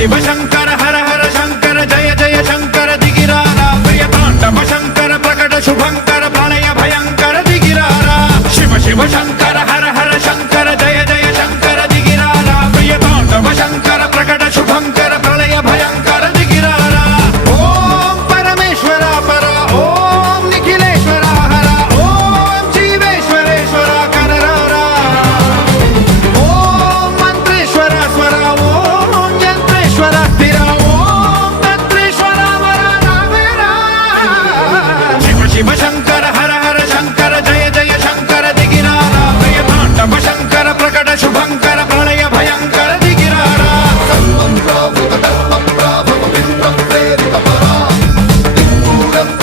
शिव शंकर हर हर शंकर जय जय शंकर दिगिरारा प्रिय तांडव शंकर प्रकट शुभंकर प्रलय भयंकर दिगिरारा शिव शिव शंकर हर हर शंकर जय जय शंकर दिगिरारा प्रिय तांडव शंकर प्रकट शुभंकर प्रलय भयंकर दिगिरारा ओम परमेश्वरा परा ओम निखिलेश्वरा हरा ओम जीवेश्वरेश्वरा कररारा ओम मंत्रेश्वरा स्वरा ओम यंत्रेश्वरा स्थिरा ओम तंत्रेश्वरा वरा नामेरा शिव शिव शंकर